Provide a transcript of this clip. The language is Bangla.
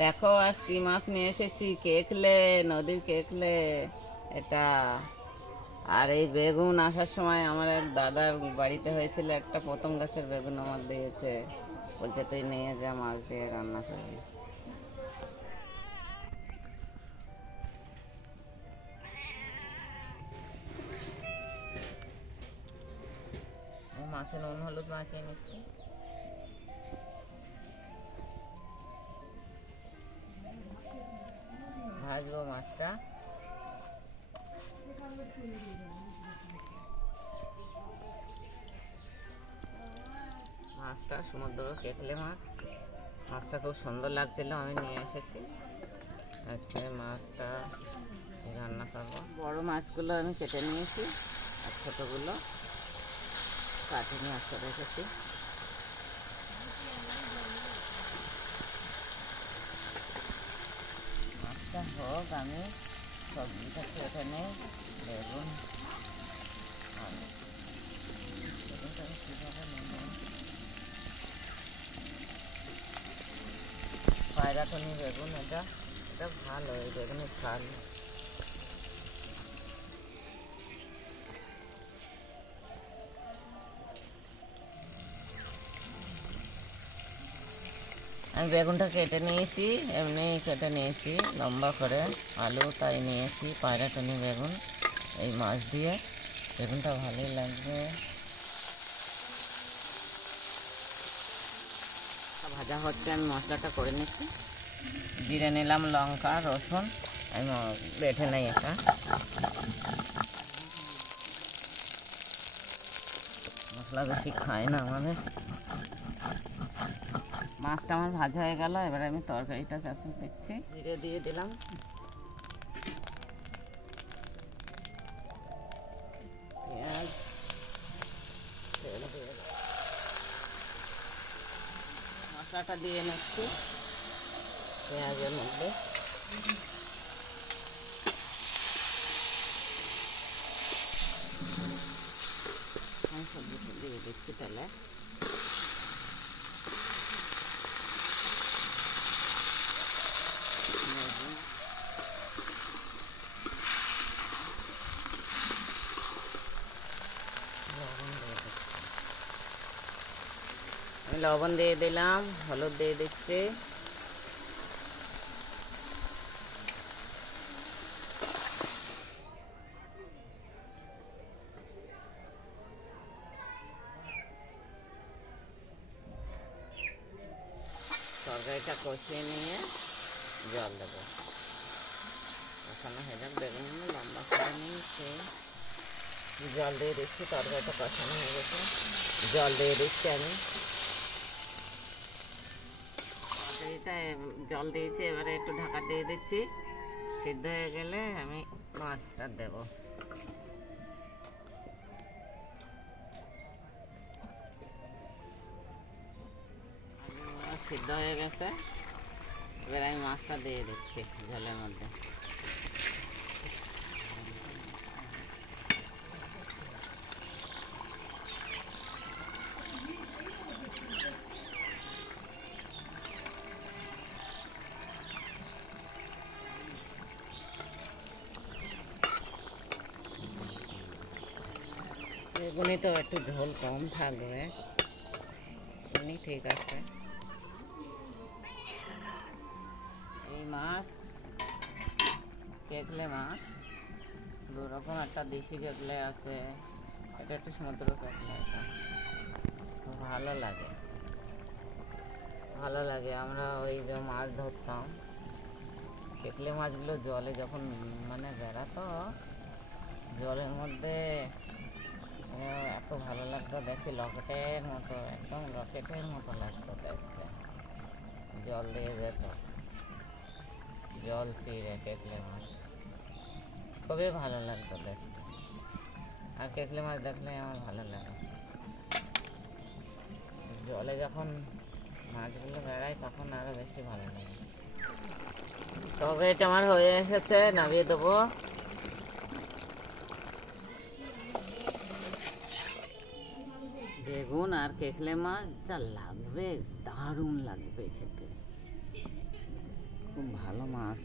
দেখো আজ কি মাছ নিয়ে এসেছি, কেকলে, নদীর কেকলে এটা। আর এই বেগুন আসার সময় আমার এক দাদার বাড়িতে হয়েছিল, একটা প্রথম গাছের বেগুন আমার দিয়েছে, বলছে তুই নিয়ে যা, মাছ দিয়ে রান্না করবি। মাছে নুন হলুদ মাখিয়ে নিচ্ছি। ভাজবো মাছটা। মাছটা সমুদ্র কেকলে মাছ, মাছটা খুব সুন্দর লাগছিল, আমি নিয়ে এসেছি। আজকে মাছটা রান্না করবো। বড় মাছগুলো আমি কেটে নিয়েছি আর ছোটোগুলো কাটে নিয়ে আসতে রেখেছি। মাছটা হোক, আমি সবজিটা কেটে নেই। বেগুন আর বেগুনটা আমি কীভাবে নেব, পায়রাকনি বেগুন, এটা এটা ভালো, এই বেগুনের ঝাল। আমি বেগুনটা কেটে নিয়েছি, এমনি কেটে নিয়েছি লম্বা করে। আলু তাই নিয়েছি, পায়রাকনি বেগুন। এই মাছ দিয়ে বেগুনটা ভালোই লাগবে। ভাজা হচ্ছে, আমি মশলাটা করে নিচ্ছি। জিরে নিলাম, লঙ্কা, রসুন, আমি বেটে নেই এটা। মশলা বেশি খাই না আমাদের। মাছটা আমার ভাজা হয়ে গেল, এবার আমি তরকারিটা চাপিয়ে দিচ্ছি। জিরে দিয়ে দিলাম, পেঁয়াজ, তেল দিয়ে মশলাটা দিয়ে নিচ্ছি পেঁয়াজের মধ্যে। আমি সবজিটা দিয়ে দিচ্ছি তেলে। আমি লবণ দিয়ে দিলাম, হলুদ দিয়ে দিচ্ছি। তরকারিটা কষিয়ে নিয়ে জল দেবো। কষানো হয়ে যাক, বেগুনগুলো লম্বা করে নিয়েছি, জল দিয়ে দিচ্ছি। তরকারিটা কষানো হয়ে গেছে, জল দিয়ে দিচ্ছি আমি। তরকারিটা জল দিয়েছি, এবারে একটু ঢাকা দিয়ে দিচ্ছি। সিদ্ধ হয়ে গেলে আমি মাছটা দেব। সিদ্ধ হয়ে গেছে, এবার আমি মাছটা দিয়ে দিচ্ছি ঝোলের মধ্যে। বেগুনি তো একটু ঝোল কম থাকবে, এমনি ঠিক আছে। এই মাছ কেকলে মাছ দু রকম, একটা দেশি কেকলে আছে, এটা একটু সমুদ্র কেকলে। এটা খুব ভালো লাগে, ভালো লাগে। আমরা ওই যে মাছ ধরতাম, কেকলে মাছগুলো জলে যখন মানে বেড়াতো, জলের মধ্যে এত ভালো লাগতো দেখি, লকেটের মতো, একদম লকেটের মতো লাগতো দেখতে। জল দিয়ে যেত, জল চিরে কেকলে মাছ, খুবই ভালো লাগতো দেখতে। আর কেকলে মাছ দেখলে আমার ভালো লাগে। জলে যখন মাছগুলো বেড়ায় তখন আরও বেশি ভালো লাগে। তবে এটা আমার হয়ে এসেছে, নামিয়ে দেবো। বেগুন আর কেকলে মাছ যা লাগবে, দারুণ লাগবে খেতে। খুব ভালো মাছ